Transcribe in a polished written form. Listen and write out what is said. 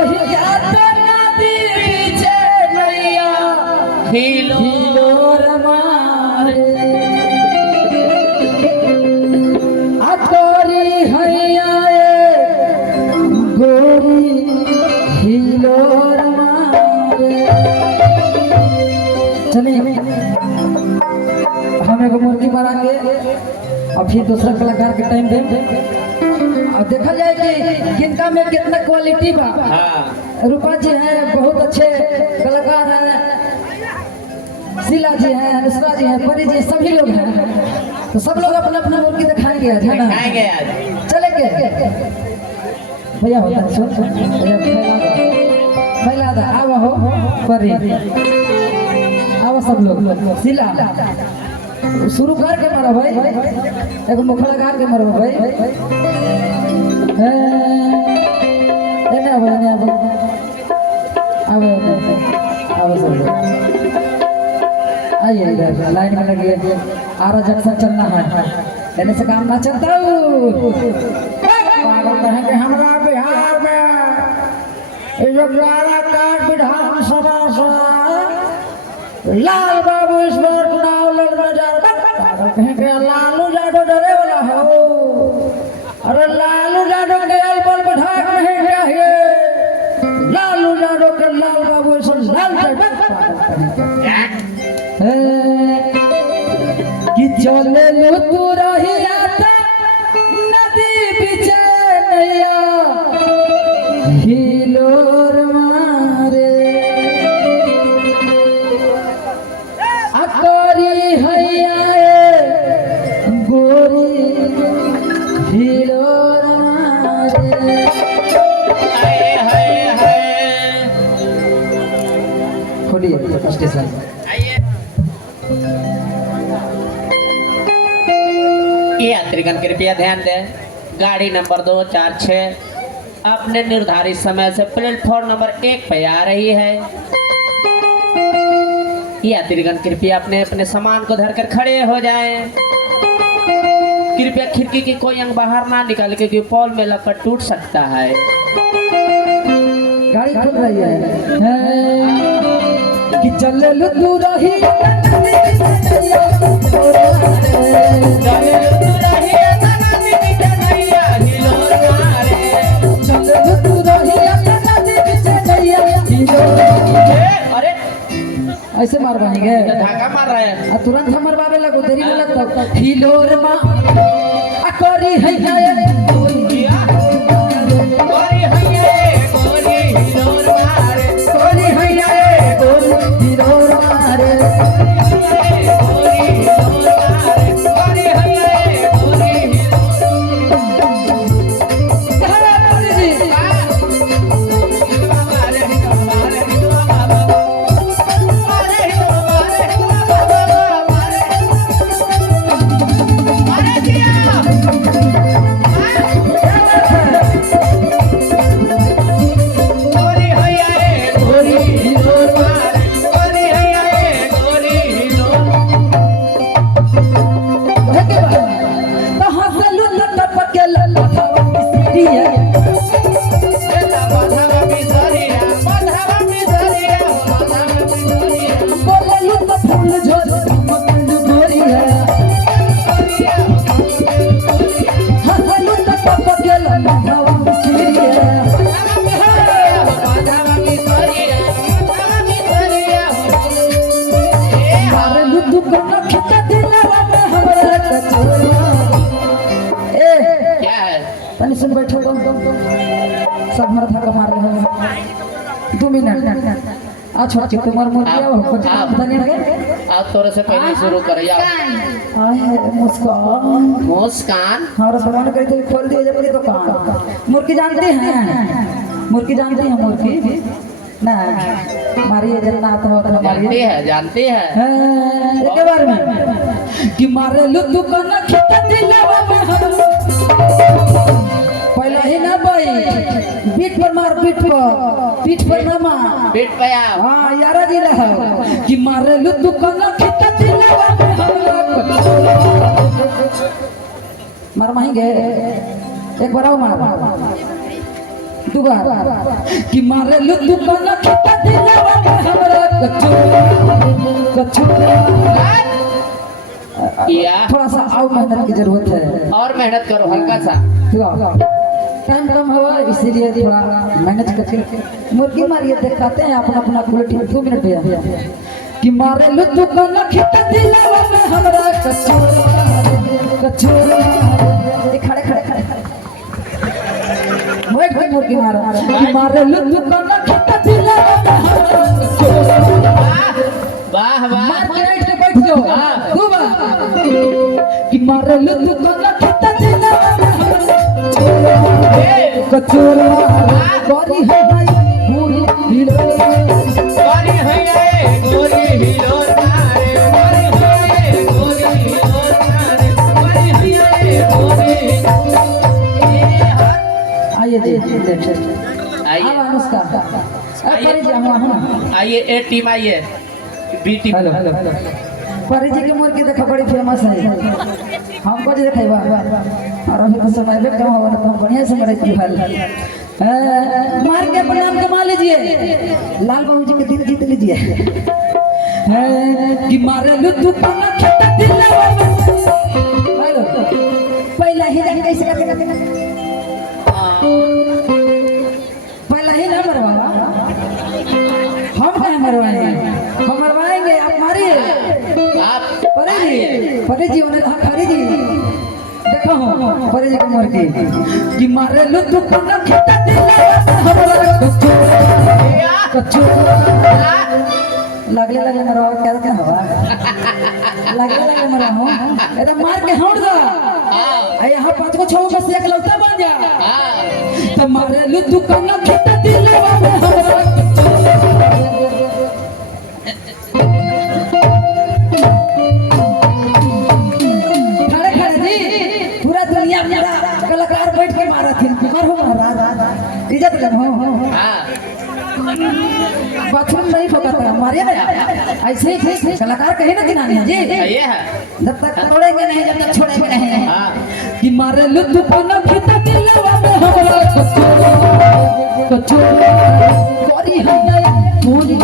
रही जाता नदी पीछे नैया हिलो रमारे अतोरी हैया गोरी हिलो रमारे। चलिए हम एगो मूर्ति बना के और फिर दूसरा कलाकार के टाइम दें और देखा जाए कि किनका में कितना क्वालिटी बा। रूपा जी हैं बहुत अच्छे कलाकार हैं, शीला जी हैं, अनुष्का जी हैं, परी जी, सभी लोग हैं। तो सब लोग अपना अपना मूर्ति दिखाएंगे आज, है ना? चलेंगे भैया होता है सुन भैया फैला दा आओ हो परी आओ सब लोग। शीला शुरू करके मरो भाई, एक मुखड़ा गा के मरो भाई। आइए लाइन में लगिए, आरा जंक्शन चलना है, लेने से काम ना चलता। कहेंगे हमारा बिहार में विधानसभा से लाल बाबू इस बार चुनाव लड़ने जा रहे। कहेंगे लालू यादव डरे वाला हो, अरे लालू यादव के बल विधायक नहीं चाहिए, लालू यादव के लाल बाबू इस लाल कि चले लो तू रही जाता नदी पीछे नैया हिलोर मारे अकोरी हैया गोरी हिलोर मारे। खोलिए स्टेशन यात्रीगण कृपया ध्यान दें, गाड़ी नंबर 246 अपने निर्धारित समय से प्लेटफॉर्म नंबर 1 पे आ रही है। यात्रीगण कृपया अपने अपने सामान को धरकर खड़े हो जाएं। कृपया खिड़की की कोई अंग बाहर ना निकाले क्योंकि पोल में लगकर टूट सकता है। गाड़ी खुल रही है कि चले लुदू रही अरे ऐसे मार पाएंगे, धागा मार रहा है, तुरंत हम मरवावे लगो, देरी न लगता। हिलोर मां अकोरी हैया सुन बैठो सब मर था मार रहे हो 2 मिनट आ छोड़ के तुम्हार मुंह दिया हो कुछ बताने लगे। आप तोरे से पहले शुरू कर यार। आए मुस्कान मुस्कान हमारा सामान कहीं तो खोल दिया जब दुकान। मुर्गी जानते हैं, मुर्गी जानते हैं, मुर्गी ना मारिए जितना आता हो उतना मारिए। जानते हैं एक बार में कि मारे लुद्धू का ना खिता दिलवा में हम पहला ही ना भाई पीठ पर मार, पीठ पर ना मार, पीठ पे आ। हाँ यारा जी रहा कि मारे लुद्धू का ना खिता दिलवा में हम मार माहेंगे एक बार आओ मार दोबारा कि मारे लू दुकान खिता दिलवा में हमरा कचोरा या थोड़ा सा और मेहनत की जरूरत है और मेहनत करो हल्का सा। टाइम कम हुआ इसीलिए थोड़ा मेहनत करके मुर्गी मारिए दिखाते हैं अपना अपना क्वालिटी 2 मिनट भैया कि मारे लू दुकान खिता दिलवा में हमरा कचोरा ये खड़े मोए भाई मुर्गी मारो कि मारे लू दुकान खिता दिलवा में हमरा वाह वाह मार के राइट से बैठ जाओ दो बार कि मारे लू दुकान खिता दिलवा में हमरा कचोरा गोरी है भाई पूरी हिलो गोरी है गोरी हिलो तारे गोरी है गोरी हिलो तारे गोरी है गोरी। आइए जी देखिए आइए अनुष्का परी जी हम आइए ए टीम आइए बी टीम। हेलो परी जी के मुर्गी देखा बड़ी फेमस है हमको जी देखेबा और अभी तो समय में कम होगा तो बढ़िया से मरे की हाल मार के प्रणाम कमा लीजिए लाल बाबू जी के दिल जीत लीजिए कि मारे लू दुकान खिता दिलवा हेलो पहला ही जाके कैसे करते पहला ही ना मरवावा हम कहाँ मरवाएंगे हम मरवाएंगे आप मारिए आप परे जी उन्हें खरी जी देखो परे जी को मर के कि मारे लू दुकान खिता दिलवा हमरा कचोरा लगले लगे मरवा क्या क्या हवा लगले मरवा हो एकदम मार के हौड़ दो यहाँ 5 को 6 को से एक लौटा बन जा तो मारे लू दुकान खिता दिलवा में हमरा कलाकार बैठ के मारा थी हो महाराज इज्जत जब हो बाथरूम नहीं फोका था मारिए ना ऐसे ही कलाकार कहे ना दिनानी जी जब तक छोड़ेंगे नहीं जब तक छोड़ेंगे नहीं कि मारे लू दुकान खिता दिलवा में हमरा कचोरा गोरी है पूरी